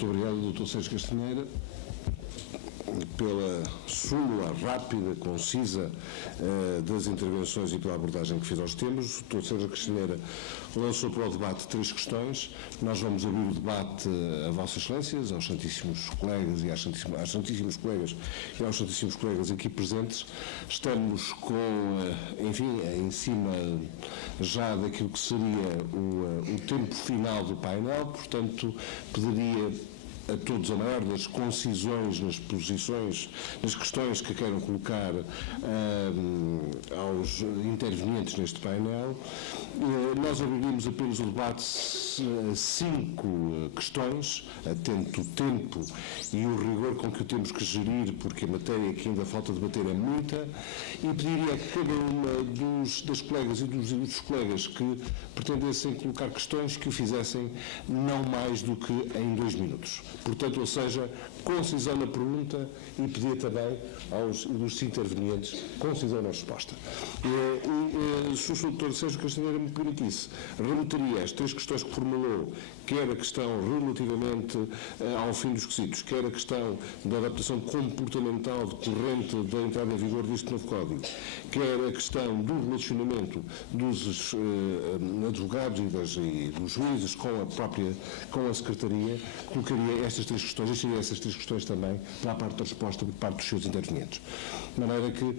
Muito obrigado, Dr. Sérgio Castanheira, pela súmula rápida, concisa das intervenções e pela abordagem que fez aos temas. O Dr. Sérgio Castanheira lançou para o debate 3 questões. Nós vamos abrir o debate a Vossas Excelências, aos santíssimos colegas e às santíssimas colegas e aos santíssimos colegas aqui presentes. Estamos com, enfim, em cima já daquilo que seria o tempo final do painel, portanto, pediria a todos a maior das concisões nas posições, nas questões que queiram colocar aos intervenientes neste painel. Nós abrimos apenas o debate a 5 questões, atento o tempo e o rigor com que o temos que gerir, porque a matéria que ainda falta debater é muita, e pediria a cada uma das colegas e dos colegas que pretendessem colocar questões que o fizessem não mais do que em 2 minutos. Portanto, ou seja, concisão na pergunta e pedir também dos intervenientes concisão na resposta. Se o Dr. Sérgio Castanheira me permitisse, remeteria as 3 questões que formulou, quer a questão relativamente ao fim dos quesitos, quer a questão da adaptação comportamental decorrente da entrada em vigor deste novo Código, quer a questão do relacionamento dos advogados e dos juízes com a Secretaria, colocaria estas 3 questões, deixaria essas 3 questões também para a parte da resposta por parte dos seus intervenientes. De maneira que,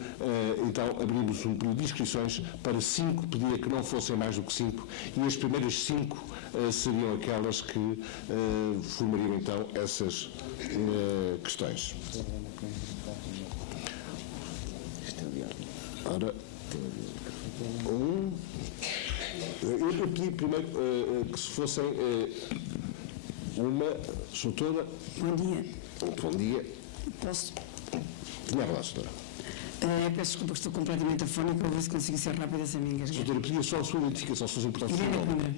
então, abrimos um período de inscrições para 5, pedia que não fossem mais do que 5, e as primeiras 5 seriam aquelas que formariam, então, essas questões. Ora, eu pedi primeiro que se fossem uma doutora. Bom dia. Bom dia. Posso? Tinha a relação, doutora. Peço desculpa que estou completamente afónica, vou ver se consigo ser rápida sem me engasgar. Doutora, pedia só a sua identificação, se fosse importante. Helena Coimbra.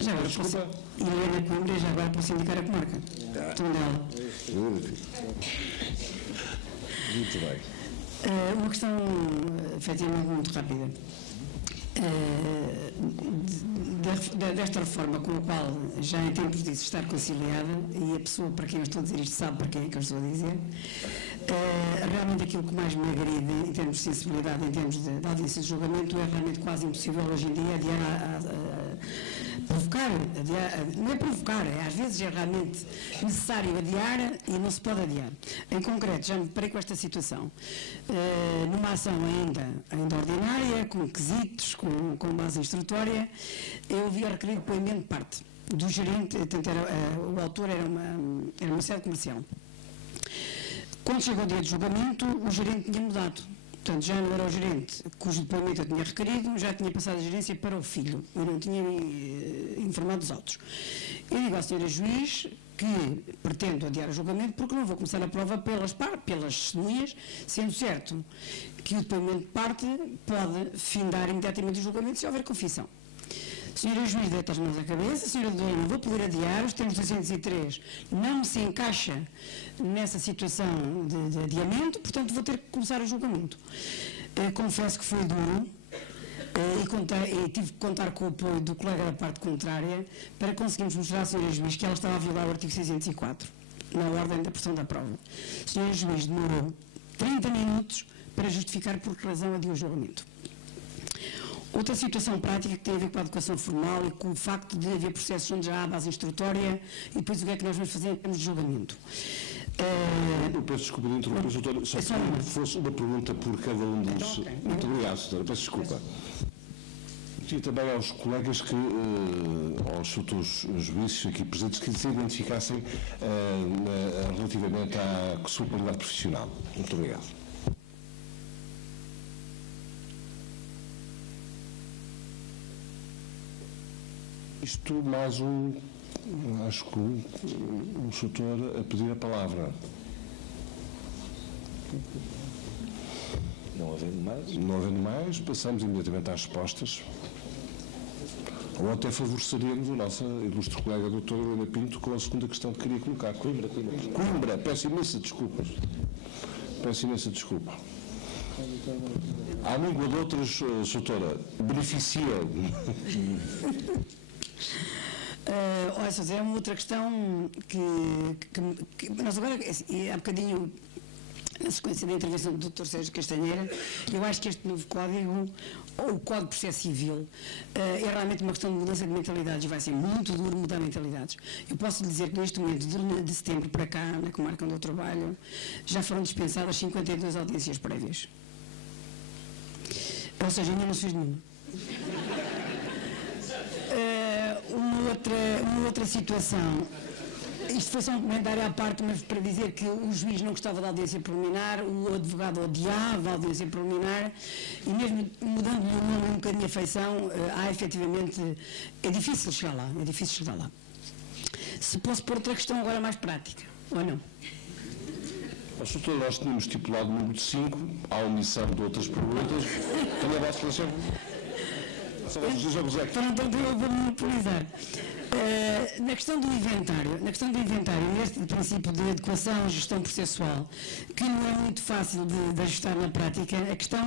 Já agora posso... Helena Coimbra, já agora posso indicar a comarca. Tondela. Muito bem. Uma questão, efetivamente, muito rápida. Desta reforma com a qual já em tempos disse estar conciliada, e a pessoa para quem eu estou a dizer isto sabe para quem é que eu estou a dizer, realmente aquilo que mais me agride em termos de sensibilidade, em termos de audiência de julgamento, é realmente quase impossível hoje em dia não é provocar, às vezes é realmente necessário adiar e não se pode adiar. Em concreto, já me deparei com esta situação. Numa ação ainda ordinária, com quesitos, com base instrutória, eu havia requerido depoimento de parte do gerente, o autor era uma sede comercial. Quando chegou o dia de julgamento, o gerente tinha mudado. Portanto, já não era o gerente cujo depoimento eu tinha requerido, já tinha passado a gerência para o filho. Eu não tinha informado os autos. Eu digo à senhora juiz que pretendo adiar o julgamento porque não vou começar a prova pelas testemunhas, sendo certo que o depoimento de parte pode findar imediatamente o julgamento se houver confissão. Senhora juiz, deita as mãos à cabeça. Senhora doutora, não vou poder adiar. Os termos 203 não se encaixa nessa situação de adiamento, portanto vou ter que começar o julgamento. Confesso que foi duro e tive que contar com o apoio do colega da parte contrária para conseguirmos mostrar à senhora juiz que ela estava a violar o artigo 604 na ordem da pressão da prova. A senhora juiz demorou 30 minutos para justificar por que razão adiou o julgamento. Outra situação prática que tem a ver com a educação formal e com o facto de haver processos onde já há base instrutória e depois o que é que nós vamos fazer em termos de julgamento. Eu peço desculpa de interromper, doutora, só que fosse uma pergunta por cada um dos... Muito obrigado, doutora, peço desculpa. E também aos colegas aos futuros juízes aqui presentes, que se identificassem relativamente à sua qualidade profissional. Muito obrigado. Isto mais acho que um tutor a pedir a palavra. Não havendo mais? Não havendo mais, passamos imediatamente às respostas. Ou até favoreceríamos o nosso ilustre colega Dr. Helena Pinto com a segunda questão que queria colocar. Coimbra, peço imensa desculpa. À língua de outros, doutora, beneficia. Olha, Sousa, é uma outra questão que nós agora, há bocadinho, na sequência da intervenção do Dr. Sérgio Castanheira, eu acho que este novo código, ou o Código de Processo Civil, é realmente uma questão de mudança de mentalidades e vai ser muito duro mudar mentalidades. Eu posso lhe dizer que neste momento, de setembro para cá, na comarca onde eu trabalho, já foram dispensadas 52 audiências prévias. Ou seja, ainda não se fez nenhuma. Uma outra situação, isto foi só um comentário à parte, mas para dizer que o juiz não gostava da audiência preliminar, o advogado odiava a audiência preliminar, e mesmo mudando-lhe o nome um bocadinho a feição, há efetivamente, é difícil chegar lá, Se posso pôr outra questão agora mais prática, ou não? Doutor, nós tínhamos estipulado o número de 5, há omissão de outras perguntas. Também a vossa relação? Então eu vou monopolizar. Na questão do inventário, neste princípio de adequação e gestão processual, que não é muito fácil de ajustar na prática, a questão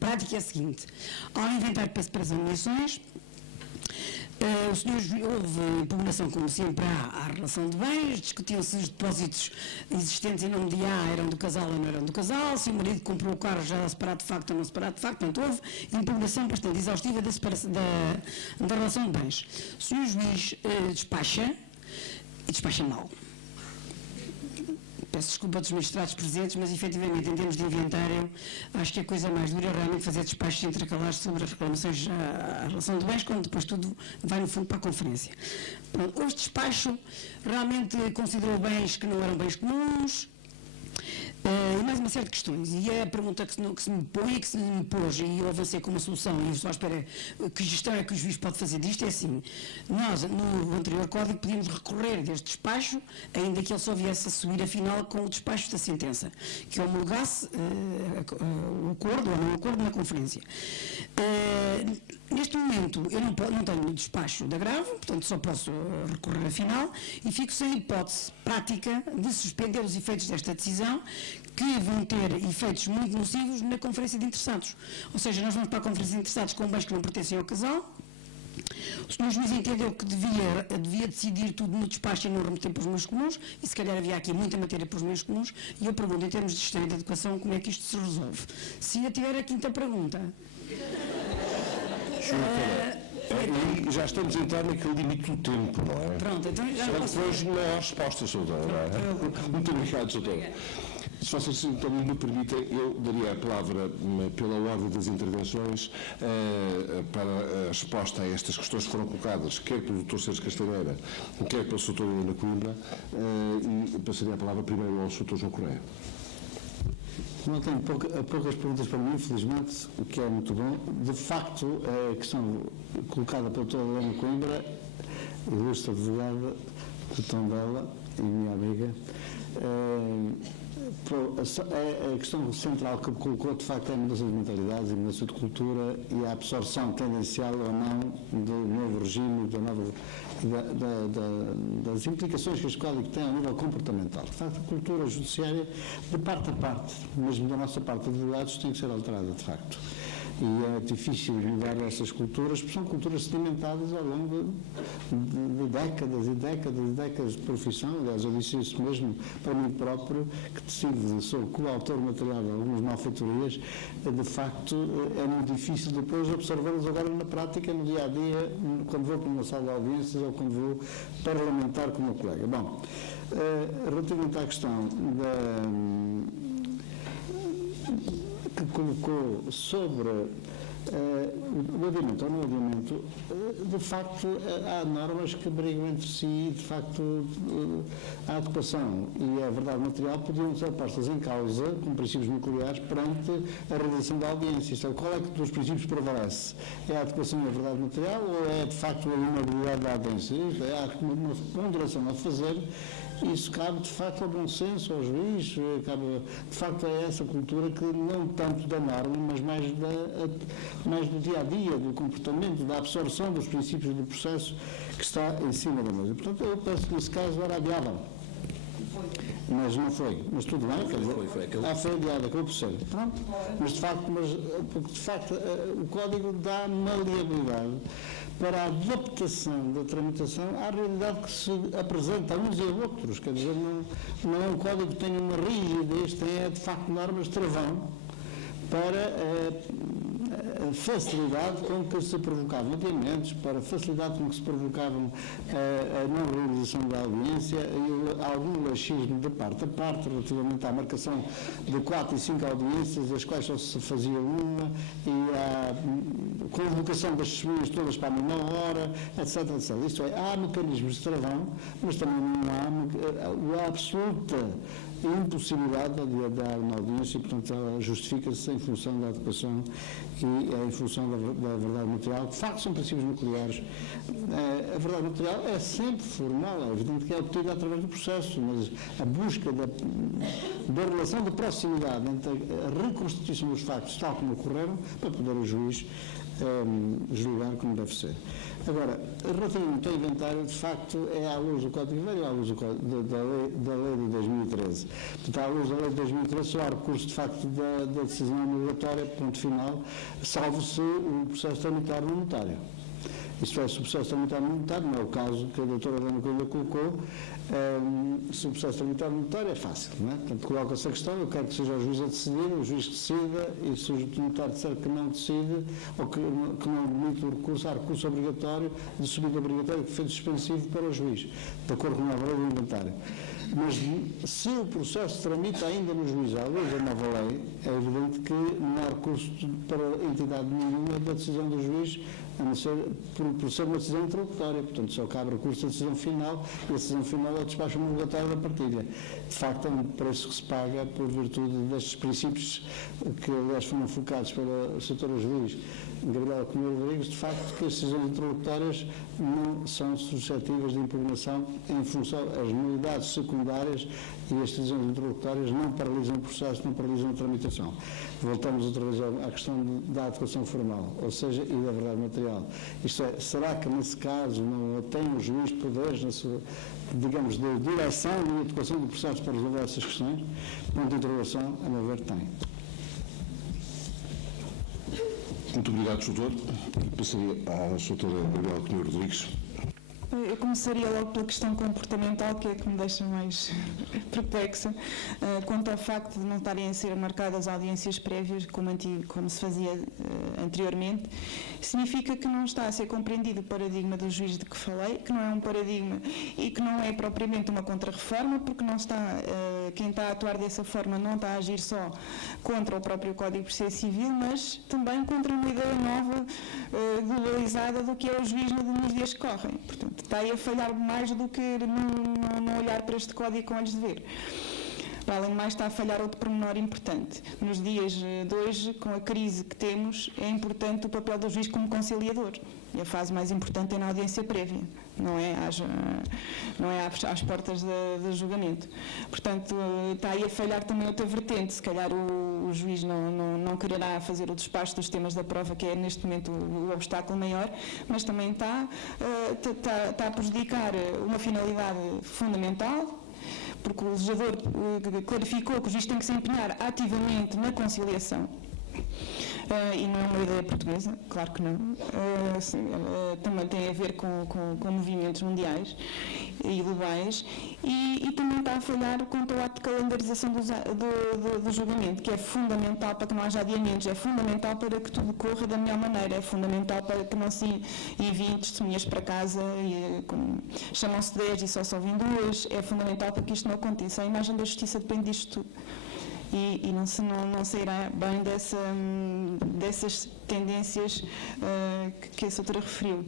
prática é a seguinte: ao inventário para separação de emissões, o senhor houve impugnação, como sempre, à relação de bens, discutiam-se os depósitos existentes em nome de A eram do casal ou não eram do casal, se o marido comprou o carro já separado de facto ou não separado de facto, portanto houve impugnação bastante exaustiva da relação de bens. O senhor juiz despacha, e despacha mal. Peço desculpa dos magistrados presentes, mas efetivamente, em termos de inventário, acho que a coisa mais dura é realmente fazer despachos intercalares sobre as reclamações à relação de bens, quando depois tudo vai no fundo para a conferência. Pronto, houve despacho, realmente considerou bens que não eram bens comuns, e mais uma série de questões. E é a pergunta que se me põe e que se me pôs, e eu avancei com uma solução, e eu só espero que gestão é que o juiz pode fazer disto, é assim: nós, no anterior código, podíamos recorrer deste despacho, ainda que ele só viesse a subir a final com o despacho da sentença, que homologasse o acordo ou não acordo na conferência. Neste momento, eu não tenho o despacho de agravo, portanto só posso recorrer à final, e fico sem hipótese prática de suspender os efeitos desta decisão, que vão ter efeitos muito nocivos na conferência de interessados. Ou seja, nós vamos para a conferência de interessados com bens que não pertencem ao casal. O senhor juiz entendeu que devia decidir tudo no despacho e não remeter para os meios comuns, e se calhar havia aqui muita matéria para os meios comuns, e eu pergunto, em termos de gestão e de educação, como é que isto se resolve? Se ainda tiver a quinta pergunta... E já estamos a entrar naquele limite do tempo, não é? Pronto, então já não posso... Depois não há resposta, doutora, não é? Muito obrigado, doutora. Se vocês então me permitem, eu daria a palavra, pela ordem das intervenções, para a resposta a estas questões que foram colocadas, quer pelo Dr. Sérgio Castanheira, quer pela Sra. Helena Coimbra, e passaria a palavra primeiro ao Sr. João Correia. Não tenho poucas perguntas para mim, infelizmente, o que é muito bom. De facto, a questão colocada pela Dra. Helena Coimbra, ilustre advogada de Tondela e minha amiga, a questão central que colocou, de facto, é a mudança de mentalidades, a mudança de cultura e a absorção tendencial ou não do novo regime, das implicações que este código tem a nível comportamental. De facto, a cultura judiciária, de parte a parte, mesmo da nossa parte de advogados, tem que ser alterada, de facto. E é difícil mudar essas culturas, porque são culturas sedimentadas ao longo de décadas e décadas e décadas de profissão. Aliás, eu disse isso mesmo para mim próprio, que sou coautor material de algumas malfeitorias. De facto, é muito difícil depois observá-los agora na prática, no dia a dia, quando vou para uma sala de audiências ou quando vou parlamentar com o meu colega. Bom, relativamente à questão que colocou sobre o adiamento ou não adiamento, de facto há normas que brigam entre si e de facto a adequação e a verdade material podiam ser postas em causa com princípios nucleares perante a realização da audiência. Então, qual é que dos princípios prevalece? É a adequação e a verdade material ou é de facto a inabilidade da audiência? Há uma ponderação a fazer. Isso cabe, de facto, ao bom senso, ao juiz, cabe, de facto, a essa cultura que não tanto da norma, mas mais do dia-a-dia, do comportamento, da absorção dos princípios do processo que está em cima da mesa. Portanto, eu penso que nesse caso era adiável. Mas não foi. Mas tudo bem, quer dizer, foi adiada, acabou por ser. Pronto. Mas, de facto, o Código dá maleabilidade para a adaptação da tramitação à realidade que se apresenta a uns e a outros. Quer dizer, não é um código que tenha uma rigidez, tem de facto normas travão para a facilidade com que se provocavam adiamentos, para a facilidade com que se provocavam a não realização da audiência e algum laxismo de parte a parte relativamente à marcação de 4 e 5 audiências, das quais só se fazia uma, e à convocação das testemunhas todas para a mesma hora, etc, etc. Isto é, há mecanismos de travão, mas também não há absoluta impossibilidade de dar uma audiência e, portanto, ela justifica-se em função da adequação e em função da verdade material. De facto, são princípios nucleares. A verdade material é sempre formal, é evidente que é obtida através do processo, mas a busca da relação de proximidade entre a reconstituição dos factos, tal como ocorreram, para poder o juiz julgar como deve ser. Agora, relativamente ao inventário, de facto, é à luz do Código Velho ou à luz da lei de 2013. Portanto, à luz da lei de 2013, só há recurso, de facto, da decisão anulatória, ponto final, salvo-se o processo tramitar no notário. Isto é, se o processo tramitar no notário, não é o caso que a doutora Ana Coelho colocou, se o processo tramitar no notário é fácil, não é? Portanto, coloca-se a questão, eu quero que seja o juiz a decidir, o juiz decida, e se o notário disser que não decide, ou que não admite o recurso, há recurso obrigatório, de subida obrigatória, de efeito suspensivo para o juiz, de acordo com a nova lei do inventário. Mas se o processo tramita ainda no juizado, a nova lei, é evidente que não há recurso para entidade nenhuma da decisão do juiz, a não ser por ser uma decisão interlocutória. Portanto, só cabe recurso da decisão final, e a decisão final é o despacho homologatório da partilha. De facto, é um preço que se paga por virtude destes princípios que, aliás, foram focados pela doutora juiz Gabriela Cunha Rodrigues, de facto, que as decisões interlocutórias não são suscetíveis de impugnação em função das nulidades secundárias, e as decisões interlocutórias não paralisam o processo, não paralisam a tramitação. Voltamos outra vez à questão da adequação formal, ou seja, e da verdade material. Isto é, será que nesse caso não tem o juiz poderes, na sua, digamos, de direção e adequação do processo para resolver essas questões? Ponto de interrogação, a meu ver, tem. Muito obrigado, doutor. Passaria à doutora Gabriela Cunha Rodrigues. Eu começaria logo pela questão comportamental, que é a que me deixa mais perplexa, quanto ao facto de não estarem a ser marcadas audiências prévias, como se fazia anteriormente. Significa que não está a ser compreendido o paradigma do juiz de que falei, que não é um paradigma e que não é propriamente uma contra-reforma, porque não está, quem está a atuar dessa forma não está a agir só contra o próprio Código de Processo Civil, mas também contra uma ideia nova, globalizada, do que é o juiz nos dias que correm. Portanto, está aí a falhar mais do que não olhar para este código com olhos de ver. Além de mais, está a falhar outro pormenor importante. Nos dias de hoje, com a crise que temos, é importante o papel do juiz como conciliador. E a fase mais importante é na audiência prévia, não é às portas do julgamento. Portanto, está aí a falhar também outra vertente. Se calhar o juiz não quererá fazer o despacho dos temas da prova, que é neste momento o obstáculo maior, mas também está a prejudicar uma finalidade fundamental, porque o legislador clarificou que o juiz tem que se empenhar ativamente na conciliação. E não é uma ideia portuguesa, claro que não. Também tem a ver com movimentos mundiais e globais, e também está a falhar quanto ao ato de calendarização do julgamento, que é fundamental para que não haja adiamentos, é fundamental para que tudo corra da melhor maneira, é fundamental para que não se enviem testemunhas para casa, chamam-se 10 e só ouvem 2, é fundamental para que isto não aconteça. A imagem da justiça depende disto tudo. E não sairá bem dessas tendências que a doutora referiu.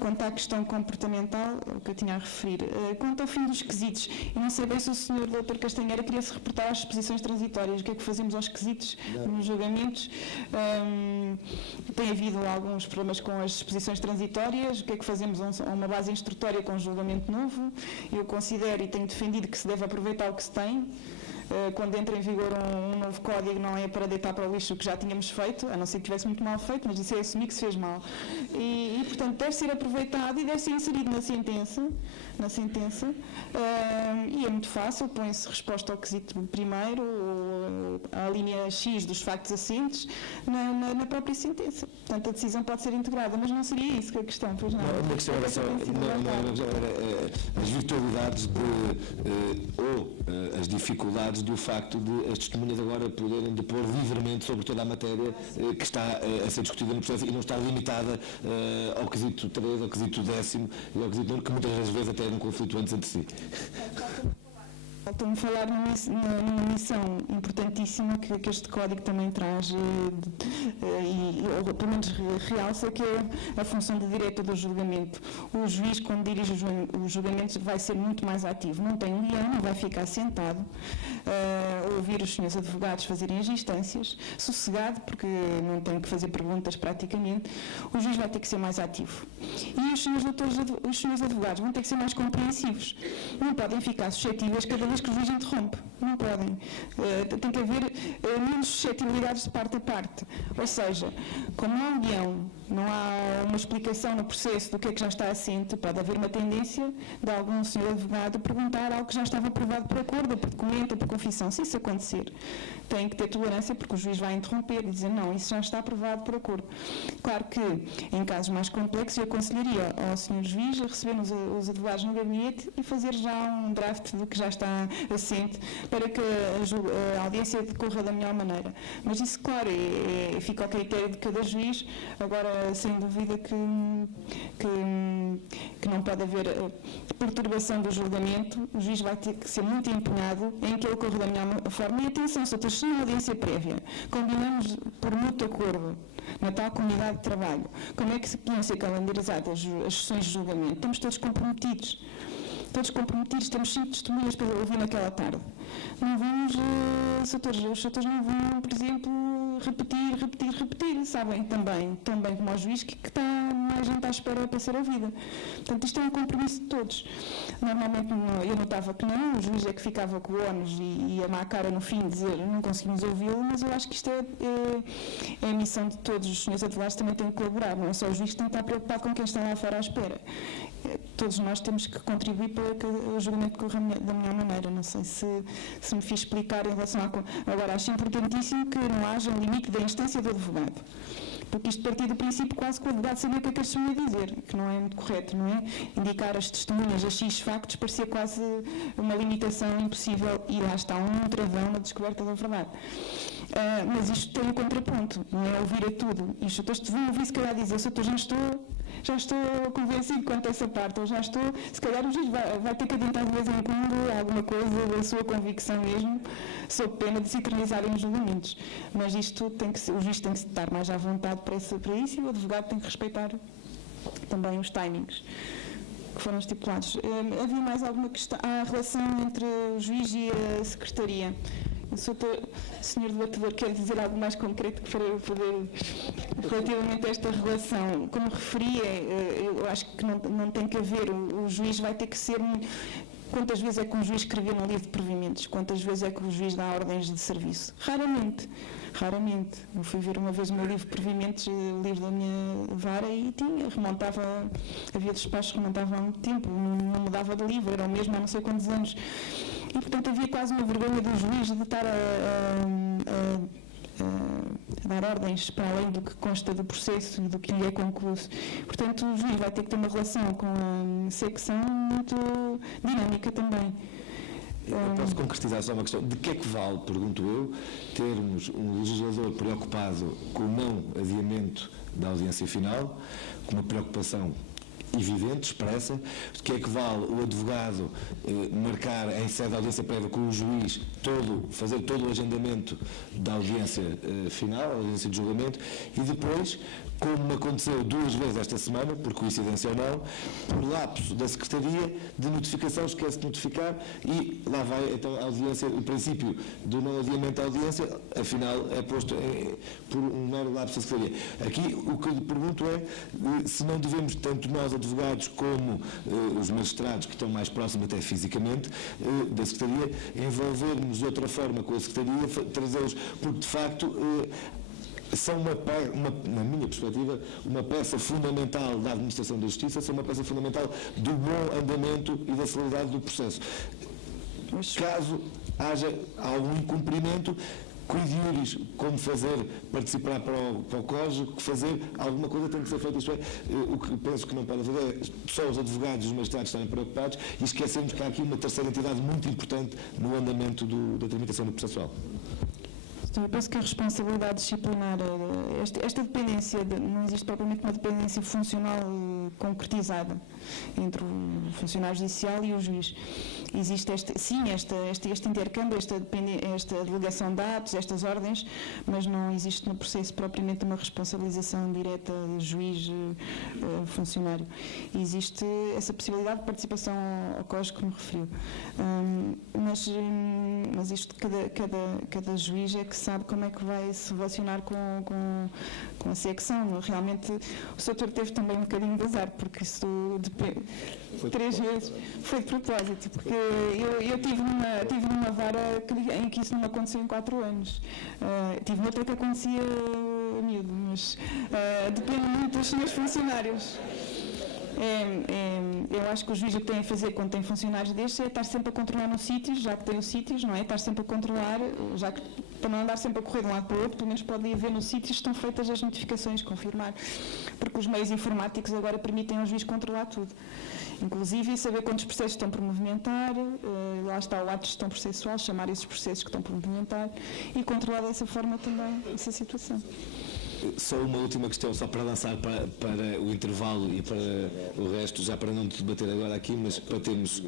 Quanto à questão comportamental, o que eu tinha a referir, quanto ao fim dos quesitos, eu não sei bem se o senhor doutor Castanheira queria se reportar às disposições transitórias, o que é que fazemos aos quesitos nos julgamentos? Tem havido alguns problemas com as disposições transitórias, o que é que fazemos a uma base instrutória com um julgamento novo? Eu considero e tenho defendido que se deve aproveitar o que se tem, quando entra em vigor um novo código, não é para deitar para o lixo o que já tínhamos feito, a não ser que tivesse muito mal feito, mas isso é assumir que se fez mal. E portanto, deve ser aproveitado e deve ser inserido na sentença, e é muito fácil, põe-se resposta ao quesito primeiro, ou à linha X dos factos assentes, na própria sentença. Portanto, a decisão pode ser integrada, mas não seria isso que a questão, pois não. A questão era só as virtualidades ou as dificuldades do facto de as testemunhas agora poderem depor livremente sobre toda a matéria que está a ser discutida no processo e não estar limitada ao quesito 3, ao quesito 10º e ao quesito 9, que muitas vezes até eram conflituantes entre si. Faltou-me falar numa missão importantíssima que este código também traz, ou pelo menos realça, que é a função de direito do julgamento. O juiz, quando dirige os julgamentos, vai ser muito mais ativo. Não tem um leão, não vai ficar sentado, ouvir os senhores advogados fazerem as instâncias, sossegado, porque não tem que fazer perguntas praticamente. O juiz vai ter que ser mais ativo. E os senhores advogados vão ter que ser mais compreensivos. Não podem ficar suscetíveis cada vez que o juiz interrompe. Não podem. Tem que haver menos suscetibilidades de parte a parte. Ou seja, como não há um guião, não há uma explicação no processo do que é que já está assente, pode haver uma tendência de algum senhor advogado perguntar algo que já estava aprovado por acordo, ou por documento, ou por confissão. Se isso acontecer, tem que ter tolerância, porque o juiz vai interromper e dizer não, isso já está aprovado por acordo. Claro que, em casos mais complexos, eu aconselharia ao senhor juiz a receber os advogados no gabinete e fazer já um draft do que já está assente, para que a audiência decorra da melhor maneira. Mas isso, claro, fica ao critério de cada juiz. Agora, sem dúvida que não pode haver perturbação do julgamento. O juiz vai ter que ser muito empenhado em que ele ocorra da melhor forma. E atenção, se na audiência prévia combinamos por mútuo acordo na tal comunidade de trabalho, como é que se podiam ser calendarizadas as sessões de julgamento? Estamos todos comprometidos, temos 5 testemunhas para ouvir naquela tarde. Não vamos, os atores não vão, por exemplo, repetir, sabem também, tão bem como o juiz, que está mais gente à espera para ser ouvida. Portanto, isto é um compromisso de todos. Normalmente eu notava que não, o juiz é que ficava com o ónus e a má cara no fim dizer não conseguimos ouvi-lo, mas eu acho que isto é a missão de todos. Os senhores advogados também têm que colaborar, não é só o juiz que tem que estar preocupado com quem está lá fora à espera. Todos nós temos que contribuir para que o julgamento corra da melhor maneira. Não sei se me fiz explicar em relação a... Agora, acho importantíssimo que não haja um limite da instância do advogado. Porque isto partiu do princípio quase que o advogado sabia o que é que a testemunha dizer, que não é muito correto, não é? Indicar as testemunhas a X factos parecia quase uma limitação impossível e lá está um travão na descoberta da verdade. Mas isto tem um contraponto, não é ouvir a tudo. E os atores vão ouvir se calhar dizer, já estou convencido quanto a essa parte, ou já estou, se calhar o juiz vai ter que adiantar de vez em quando alguma coisa da sua convicção mesmo, sob pena de se eternizarem os julgamentos. Mas isto o juiz tem que estar mais à vontade para isso e o advogado tem que respeitar também os timings que foram estipulados. Havia mais alguma questão? A relação entre o juiz e a secretaria. O senhor debatedor quer dizer algo mais concreto para eu poder, relativamente a esta relação? Como referi, eu acho que não tem que haver, o juiz vai ter que ser... Quantas vezes é que um juiz escreveu no livro de provimentos? Quantas vezes é que o juiz dá ordens de serviço? Raramente. Eu fui ver uma vez o meu livro de provimentos, o livro da minha vara, e havia despachos que remontavam há muito tempo, não mudava de livro, era o mesmo há não sei quantos anos. E, portanto, havia quase uma vergonha do juiz de estar a dar ordens para além do que consta do processo e do que lhe é concluído. Portanto, o juiz vai ter que ter uma relação com a secção muito dinâmica também. Eu posso concretizar só uma questão. De que é que vale, pergunto eu, termos um legislador preocupado com o não adiamento da audiência final, com uma preocupação evidente, expressa, de que é que vale o advogado marcar em sede de audiência prévia com o juiz fazer todo o agendamento da audiência final, a audiência de julgamento, e depois, como aconteceu 2 vezes esta semana, por coincidência ou não, por lapso da Secretaria de notificação, esquece de notificar, e lá vai então a audiência, o princípio do não adiamento da audiência, afinal é posto por um mero lapso da Secretaria. Aqui o que eu lhe pergunto é se não devemos, tanto nós advogados como os magistrados que estão mais próximos até fisicamente da Secretaria, envolvermos de outra forma com a Secretaria, trazê-los, porque de facto são na minha perspectiva, uma peça fundamental da administração da justiça, são uma peça fundamental do bom andamento e da celeridade do processo. Caso haja algum incumprimento, cuide-os como fazer, participar para o COJ, fazer alguma coisa tem que ser feita. Isto é, o que penso que não pode fazer é só os advogados e os magistrados estarem preocupados e esquecemos que há aqui uma terceira entidade muito importante no andamento da tramitação do processual. Eu penso que a responsabilidade disciplinar, esta dependência, não existe propriamente uma dependência funcional concretizada entre o funcionário judicial e o juiz. Existe este intercâmbio, esta delegação de atos, estas ordens, mas não existe no processo propriamente uma responsabilização direta de juiz-funcionário. Existe essa possibilidade de participação ao COJ que me referiu. Mas isto, cada juiz é que sabe como é que vai se relacionar com a secção. Realmente o Sr. Doutor teve também um bocadinho de azar, porque isso depende. 3 vezes foi de propósito, porque eu tive numa vara em que isso não aconteceu em 4 anos. Tive noutra que acontecia miúdo, mas depende muito dos meus funcionários. Eu acho que o juiz o que tem a fazer quando tem funcionários destes é estar sempre a controlar nos sítios, já que tem os sítios, não é? Estar sempre a controlar, já que para não andar sempre a correr de um lado para o outro, pelo menos pode ir ver nos sítios estão feitas as notificações, confirmar, porque os meios informáticos agora permitem ao juiz controlar tudo, inclusive saber quantos processos estão por movimentar, lá está o ato de gestão processual, chamar esses processos que estão por movimentar e controlar dessa forma também essa situação. Só uma última questão, só para lançar para o intervalo e para o resto, já para não debater agora aqui, mas para termos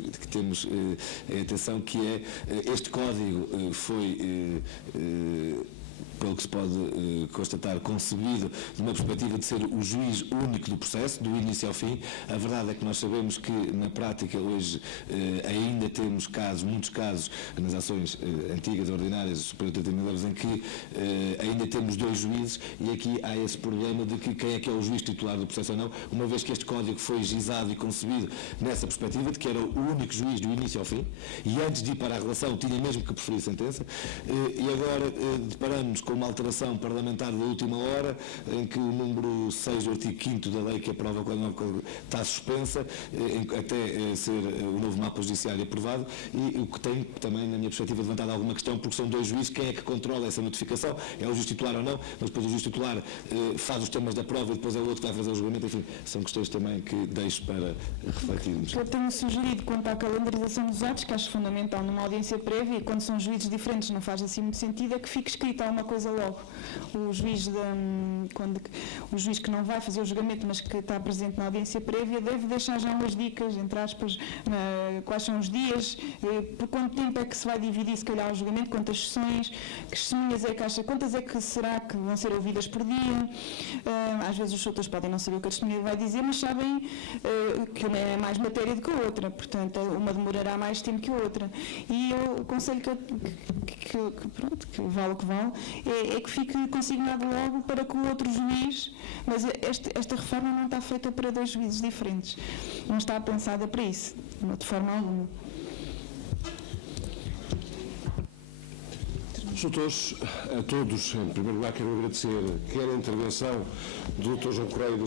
atenção, que é este código foi pelo que se pode constatar, concebido de uma perspectiva de ser o juiz único do processo, do início ao fim. A verdade é que nós sabemos que, na prática, hoje ainda temos casos, muitos casos, nas ações antigas, ordinárias, superior a 30 mil euros, em que ainda temos 2 juízes e aqui há esse problema de que quem é que é o juiz titular do processo ou não, uma vez que este código foi gizado e concebido nessa perspectiva de que era o único juiz do início ao fim e antes de ir para a relação tinha mesmo que preferir sentença e agora deparamos com uma alteração parlamentar da última hora, em que o número 6 do artigo 5º da lei que aprova o Código está suspensa, até ser o novo mapa judiciário aprovado, e o que tem também, na minha perspectiva, levantado alguma questão, porque são 2 juízes, quem é que controla essa notificação? É o juiz titular ou não? Mas depois o juiz titular faz os temas da prova e depois é o outro que vai fazer o julgamento, enfim, são questões também que deixo para refletirmos. Eu tenho sugerido quanto à calendarização dos atos, que acho fundamental numa audiência prévia, e quando são juízes diferentes não faz assim muito sentido, é que fique escrita alguma coisa logo. O juiz que não vai fazer o julgamento, mas que está presente na audiência prévia, deve deixar já umas dicas, entre aspas, quais são os dias, por quanto tempo é que se vai dividir, se calhar, o julgamento, quantas sessões, que testemunhas é que acha, quantas é que será que vão ser ouvidas por dia. Às vezes os outros podem não saber o que a testemunha vai dizer, mas sabem que uma é mais matéria do que a outra, portanto, uma demorará mais tempo que a outra. E eu aconselho que vale o que vale, é que fique consignado logo para que o outro juiz, mas esta reforma não está feita para 2 juízes diferentes, não está pensada para isso, de forma alguma. Doutores, a todos, em primeiro lugar, quero agradecer quer a intervenção do Dr. João Correia, da Dra.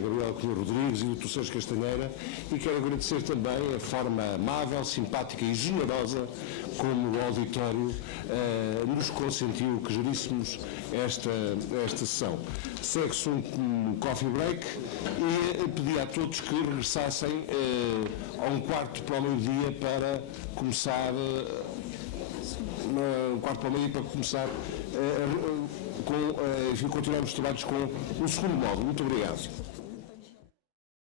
Gabriela Cunha Rodrigues e do Dr. Sérgio Castanheira, e quero agradecer também a forma amável, simpática e generosa como o auditório nos consentiu que geríssemos esta sessão. Segue-se um coffee break e pedi a todos que regressassem a 1/4 para o meio-dia para começar... 1/4 para o meio para começar continuarmos os trabalhos com o segundo módulo. Muito obrigado.